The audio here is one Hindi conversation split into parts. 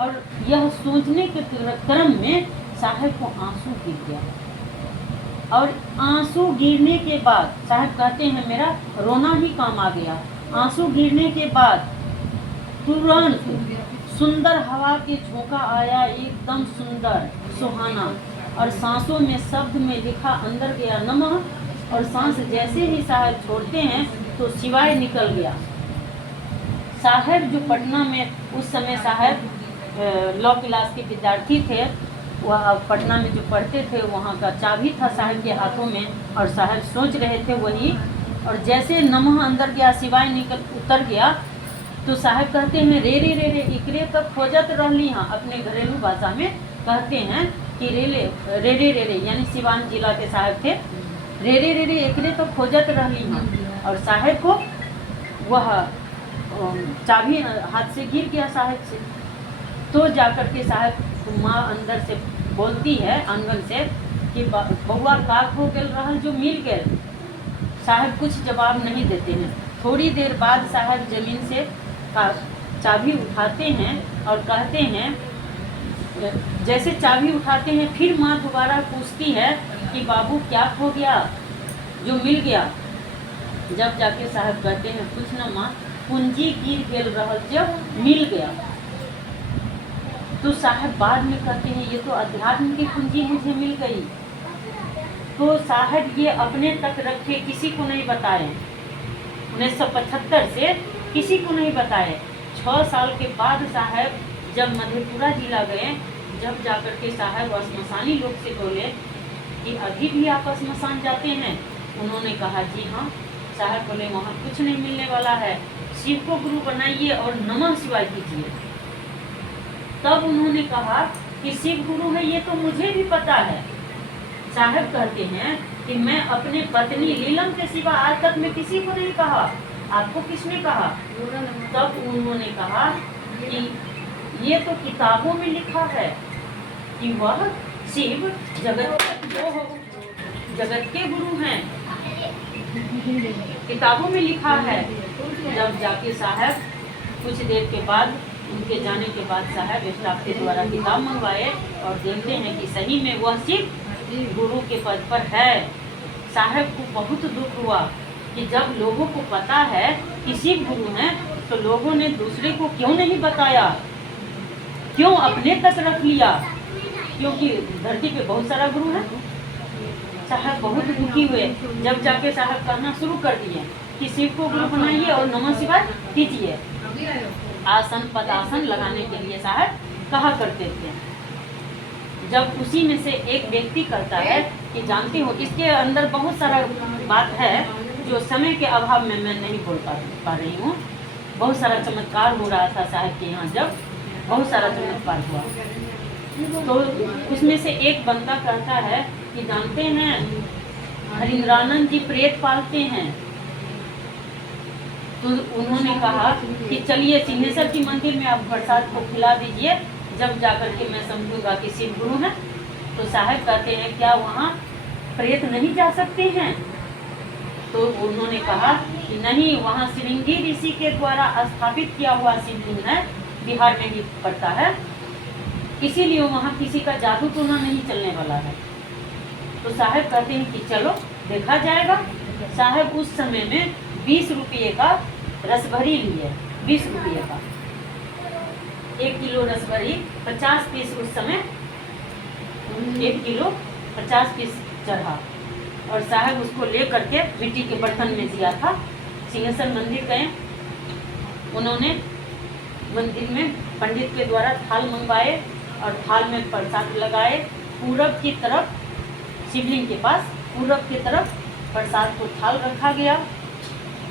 और यह सोचने के क्रम में साहब को आंसू गिर गया। और आंसू गिरने के बाद साहब कहते हैं मेरा रोना ही काम आ गया। आंसू गिरने के बाद तुरंत सुंदर हवा के झोंका आया, एकदम सुंदर सुहाना, और सांसों में शब्द में लिखा अंदर गया नमः। और सांस जैसे ही साहब छोड़ते हैं तो शिवाय निकल गया। साहब जो पटना में उस समय साहब लॉ क्लास के विद्यार्थी थे, वह पटना में जो पढ़ते थे वहाँ का चाबी था साहब के हाथों में, और साहब सोच रहे थे वही। और जैसे नमः अंदर गया, शिवाय निकल उतर गया, तो साहब कहते हैं रे रे रे रे इकरे तक खोजत रहली। हाँ, अपने घरेलू भाषा में कहते हैं कि रे रे रे रे, यानी सिवान जिला के साहब थे। रे रे रे रे एकरे तो खोजत रहली। हाँ, और साहब को वह चाबी हाथ से गिर गया साहब से। तो जाकर के साहब माँ अंदर से बोलती है आंगन से कि बउआ का हो गल रहल जो मिल गए। साहब कुछ जवाब नहीं देते हैं। थोड़ी देर बाद साहब जमीन से चाबी उठाते हैं और कहते हैं, जैसे चाबी उठाते हैं फिर माँ दोबारा पूछती है कि बाबू क्या खो गया जो मिल गया। जब जाके साहब कहते हैं कुछ न माँ, पूंजी गिर गेल रहल जब मिल गया। तो साहब बाद में कहते हैं ये तो अध्यात्म की पूंजी मुझे मिल गई। तो साहब ये अपने तक रखे, किसी को नहीं बताए। 1975 से किसी को नहीं बताए। 6 साल के बाद साहब जब मधेपुरा जिला गए, जब जाकर के साहब श्मशानी लोग से बोले कि अभी भी आप श्मशान जाते हैं? उन्होंने कहा जी हाँ। साहब बोले वहाँ कुछ नहीं मिलने वाला है, शिव को गुरु बनाइए और नमः शिवाय कीजिए। तब उन्होंने कहा कि शिव गुरु है ये तो मुझे भी पता है। साहब कहते हैं कि मैं अपने पत्नी लीलम के सिवा आज तक मैं किसी को नहीं कहा। आपको किसने कहा? तब उन्होंने कहा कि ये तो किताबों में लिखा है कि वह शिव जगत के गुरु हैं, किताबों में लिखा है। जब जाके साहब कुछ देर के बाद, उनके जाने के बाद साहब स्टाफ के द्वारा किताब मंगवाए और देखते हैं कि सही में वह शिव गुरु के पद पर है। साहब को बहुत दुख हुआ कि जब लोगों को पता है कि शिव गुरु हैं तो लोगों ने दूसरे को क्यों नहीं बताया, क्यों अपने तक रख लिया? क्योंकि धरती पे बहुत सारा गुरु है। साहब बहुत दुखी हुए। जब जाके साहब कहना शुरू कर दिए कि शिव को गुरु बनाइए और नमः शिवाय कीजिए। आसन पदासन लगाने के लिए साहब कहा करते थे। जब उसी में से एक व्यक्ति कहता है कि जानते हो, इसके अंदर बहुत सारा बात है जो समय के अभाव में मैं नहीं बोल पा रही हूँ। बहुत सारा चमत्कार हो रहा था साहब के यहाँ, जब बहुत सारा चमत्कार हुआ। तो उसमें से एक बंदा कहता है कि जानते हैं हरिंद्रानंद जी प्रेत पालते हैं। तो उन्होंने कहा कि चलिए सिंहेश्वर की मंदिर में आप प्रसाद को खिला दीजिए, जब जाकर के मैं समझूंगा कि शिव गुरु है। तो साहब कहते हैं क्या वहाँ प्रेत नहीं जा सकते हैं? तो उन्होंने कहा कि नहीं, वहाँ श्रृंगी ऋषि के द्वारा स्थापित किया हुआ शिवलिंग है, बिहार में ही पड़ता है, इसीलिए वहाँ किसी का जादू टोना नहीं चलने वाला है। तो साहब कहते हैं कि चलो देखा जाएगा। साहब उस समय में 20 रुपये का रसभरी लिए, 20 रुपये का 1 किलो रसभरी, 50 पीस उस समय 1 किलो 50 पीस चढ़ा। और साहब उसको ले करके मिट्टी के बर्तन में दिया था। सिंहेश्वर मंदिर गए, उन्होंने मंदिर में पंडित के द्वारा थाल मंगवाए और थाल में प्रसाद लगाए। पूरब की तरफ शिवलिंग के पास पूरब की तरफ प्रसाद को थाल रखा गया।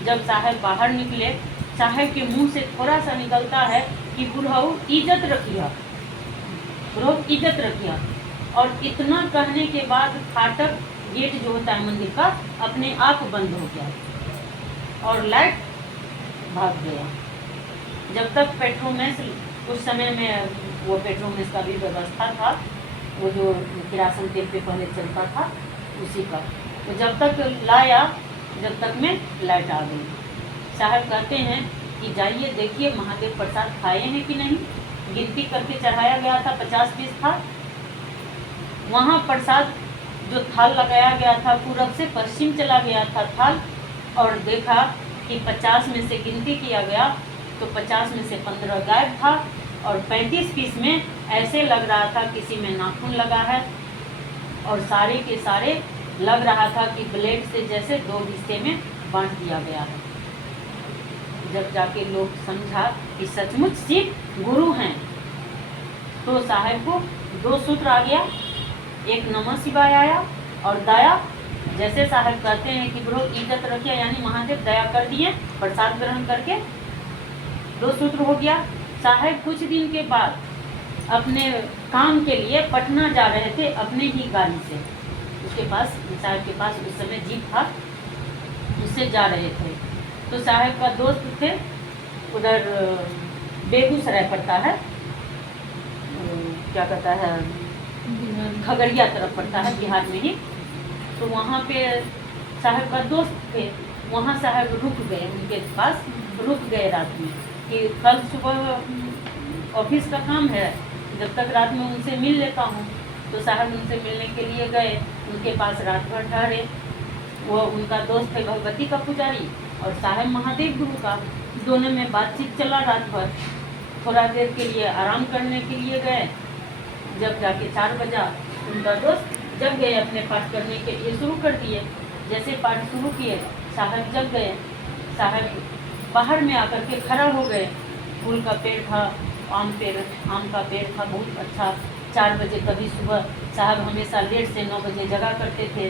जब साहब बाहर निकले, साहब के मुंह से थोड़ा सा निकलता है कि बुढ़ऊ इज्जत रखिया, बुढ़ऊ इज्जत रखिया। और इतना कहने के बाद फाटक गेट जो होता है मंदिर का अपने आप बंद हो गया और लाइट भाग गया। जब तक पेट्रोमेस, उस समय में वो पेट्रोमेस का भी व्यवस्था था, वो जो किरासन तेल पे पहले चलता था उसी का, तो जब तक लाया, जब तक में लाइट आ गई। साहब कहते हैं कि जाइए देखिए महादेव प्रसाद खाए हैं कि नहीं। गिनती एक करके चढ़ाया गया था, 50 पीस था। वहाँ प्रसाद जो थाल लगाया गया था पूरब से पश्चिम चला गया था थाल, और देखा कि 50 में से गिनती किया गया तो 50 में से 15 गायब था, और 35 पीस में ऐसे लग रहा था किसी में नाखून लगा है, और सारे के सारे लग रहा था कि ब्लेड से जैसे 2 हिस्से में बांट दिया गया है। जब जाके लोग समझा कि सचमुच शिव गुरु हैं, तो साहब को 2 सूत्र आ गया, एक नमः शिवाय आया, और दया, जैसे साहब कहते हैं कि ब्रो इज्जत रखिए, यानी महादेव दया कर दिए प्रसाद ग्रहण करके, 2 सूत्र हो गया। साहब कुछ दिन के बाद अपने काम के लिए पटना जा रहे थे अपने ही गाड़ी से, उसके पास, साहब के पास उस समय जीप था, उससे जा रहे थे। तो साहब का दोस्त थे, उधर बेगूसराय पड़ता है, क्या कहता है, खगड़िया तरफ पड़ता है, बिहार में ही। तो वहाँ पे साहब का दोस्त थे, वहाँ साहब रुक गए, उनके पास रुक गए रात में, कि कल सुबह ऑफिस का काम है, जब तक रात में उनसे मिल लेता हूँ। तो साहब उनसे मिलने के लिए गए, उनके पास रात भर ठहरे। वो उनका दोस्त है भगवती का पुजारी, और साहब महादेव गुरु का, दोनों में बातचीत चला रात भर। थोड़ा देर के लिए आराम करने के लिए गए, जब जाके 4 बजा उनका दोस्त जग गए, अपने पाठ करने के लिए शुरू कर दिए। जैसे पाठ शुरू किए साहब जग गए, साहब बाहर में आकर के खड़ा हो गए। फूल का पेड़ था, आम का पेड़ था, बहुत अच्छा। 4 बजे कभी सुबह, साहब हमेशा लेट से 9 बजे जगा करते थे,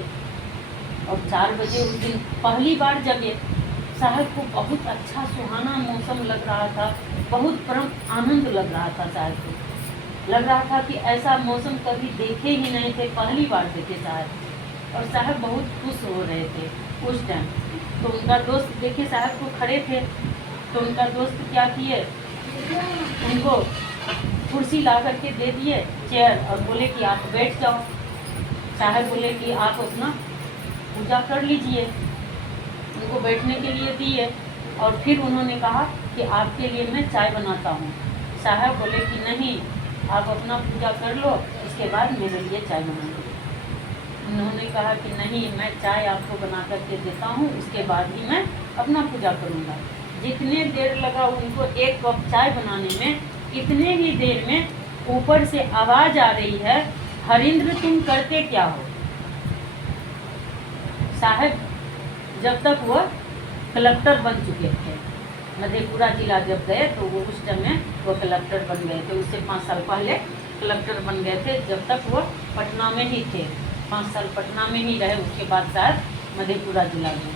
और 4 बजे उस दिन पहली बार जगे। साहब को बहुत अच्छा सुहाना मौसम लग रहा था, बहुत परम आनंद लग रहा था साहब को। लग रहा था कि ऐसा मौसम कभी देखे ही नहीं थे, पहली बार देखे साहब। और साहब बहुत खुश हो रहे थे उस टाइम। तो उनका दोस्त देखे साहब को खड़े थे, तो उनका दोस्त क्या किए, उनको कुर्सी ला करके दे दिए, चेयर, और बोले कि आप बैठ जाओ। साहब बोले कि आप अपना पूजा कर लीजिए, उनको बैठने के लिए दिए। और फिर उन्होंने कहा कि आपके लिए मैं चाय बनाता हूँ। साहब बोले कि नहीं, आप अपना पूजा कर लो, इसके बाद मेरे लिए चाय बनाइए। उन्होंने कहा कि नहीं, मैं चाय आपको बना करके देता हूँ, उसके बाद ही मैं अपना पूजा करूँगा। जितने देर लगा उनको 1 कप चाय बनाने में, इतने ही देर में ऊपर से आवाज़ आ रही है, हरिंद्र तुम करते क्या हो। साहब जब तक वो कलेक्टर बन चुके थे, मधेपुरा जिला जब गए तो वो उस टाइम में वो कलेक्टर बन गए थे। उससे 5 साल पहले कलेक्टर बन गए थे, जब तक वो पटना में ही थे। 5 साल पटना में ही रहे, उसके बाद साहब मधेपुरा जिला में।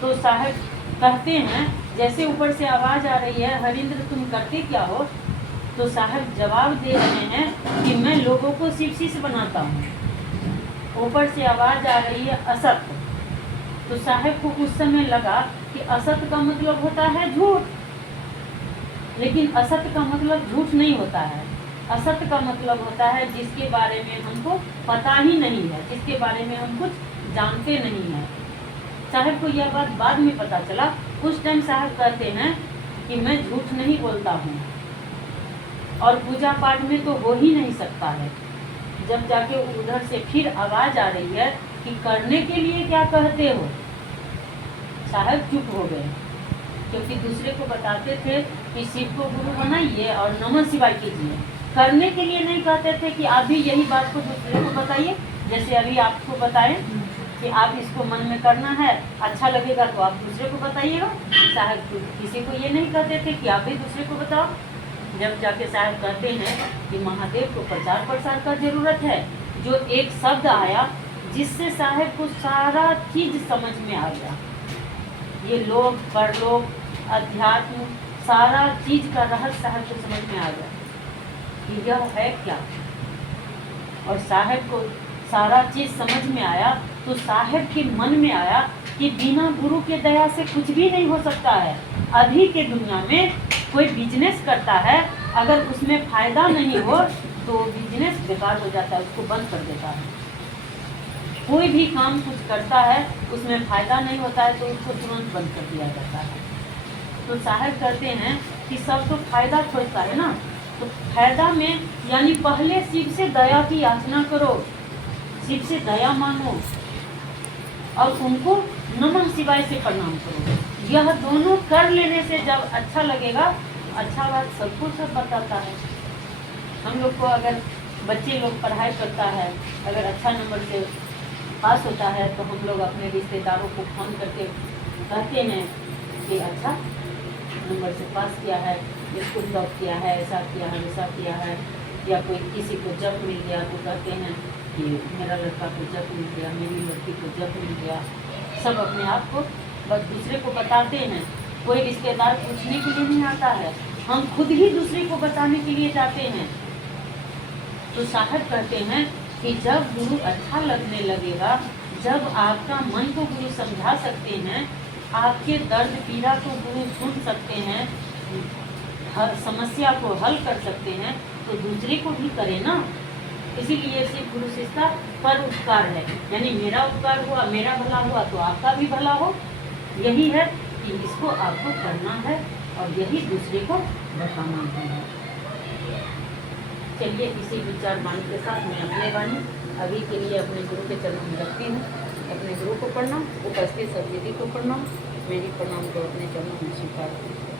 तो साहब कहते हैं, जैसे ऊपर से आवाज़ आ रही है, हरिंद्र तुम करते क्या हो, तो साहब जवाब दे रहे हैं कि मैं लोगों को शिष्य बनाता हूँ। ऊपर से आवाज़ आ रही है असत। तो साहब को उस समय लगा कि असत का मतलब होता है झूठ, लेकिन असत का मतलब झूठ नहीं होता है। असत का मतलब होता है जिसके बारे में हमको पता ही नहीं है, जिसके बारे में हम कुछ जानते नहीं हैं। साहब को यह बात बाद में पता चला। उस टाइम साहब कहते हैं कि मैं झूठ नहीं बोलता हूँ, और पूजा पाठ में तो हो ही नहीं सकता है। जब जाके उधर से फिर आवाज़ आ रही है कि करने के लिए क्या कहते हो, साहब चुप हो गए, क्योंकि दूसरे को बताते थे कि शिव को गुरु बनाइए और नमः शिवाय कीजिए। करने के लिए नहीं कहते थे कि आप भी यही बात को दूसरे को बताइए, जैसे अभी आपको बताएं कि आप इसको मन में करना है, अच्छा लगेगा तो आप दूसरे को बताइएगा। साहब किसी को ये नहीं कहते थे कि आप भी दूसरे को बताओ। जब जाके साहब कहते हैं कि महादेव को प्रचार प्रसार का जरूरत है, जो एक शब्द आया जिससे साहब को सारा चीज समझ में आ गया। ये लोक परलोक अध्यात्म सारा चीज का रहस्य साहब को समझ में आ गया कि यह है क्या। और साहब को सारा चीज समझ में आया, तो साहब के मन में आया कि बिना गुरु के दया से कुछ भी नहीं हो सकता है। अभी के दुनिया में कोई बिजनेस करता है, अगर उसमें फायदा नहीं हो तो बिजनेस बेकार हो जाता है, उसको बंद कर देता है। कोई भी काम कुछ करता है, उसमें फायदा नहीं होता है तो उसको तुरंत बंद कर दिया जाता है। तो साहब कहते हैं कि सब तो फायदा खोजता है ना, तो फायदा में यानी पहले शिव से दया की याचना करो, शिव से दया मांगो और उनको नमः शिवाय से प्रणाम करो। यह दोनों कर लेने से जब अच्छा लगेगा, अच्छा बात सबको सब बताता है। हम लोग को अगर बच्चे लोग पढ़ाई करता है, अगर अच्छा नंबर से पास होता है तो हम लोग अपने रिश्तेदारों को फ़ोन करके कहते हैं कि अच्छा नंबर से पास किया है, स्कूल टॉप किया है, ऐसा किया है, वैसा किया है। या कोई किसी को जब मिल गया तो कहते हैं कि मेरा लड़का को जब मिल गया, मेरी लड़की को जब मिल गया। सब अपने आप को बस दूसरे को बताते हैं। कोई रिश्तेदार पूछने के लिए नहीं आता है, हम खुद ही दूसरे को बताने के लिए जाते हैं। तो साहब कहते हैं कि जब गुरु अच्छा लगने लगेगा, जब आपका मन को गुरु समझा सकते हैं, आपके दर्द पीड़ा को गुरु सुन सकते हैं, हर समस्या को हल कर सकते हैं, तो दूसरे को भी करें ना। इसीलिए सिर्फ गुरु शिष्य का पर उपकार है, यानी मेरा उपकार हुआ, मेरा भला हुआ तो आपका भी भला हो। यही है कि इसको आपको करना है और यही दूसरे को बताना है। चलिए इसी विचार वाणी के साथ मैं अपने वाणी अभी के लिए अपने गुरु के चरणों में रखती हूँ। अपने गुरु को प्रणाम, उपस्थित सब दीदी को प्रणाम, मेरी प्रणाम को अपने चरणों में स्वीकार करूँ।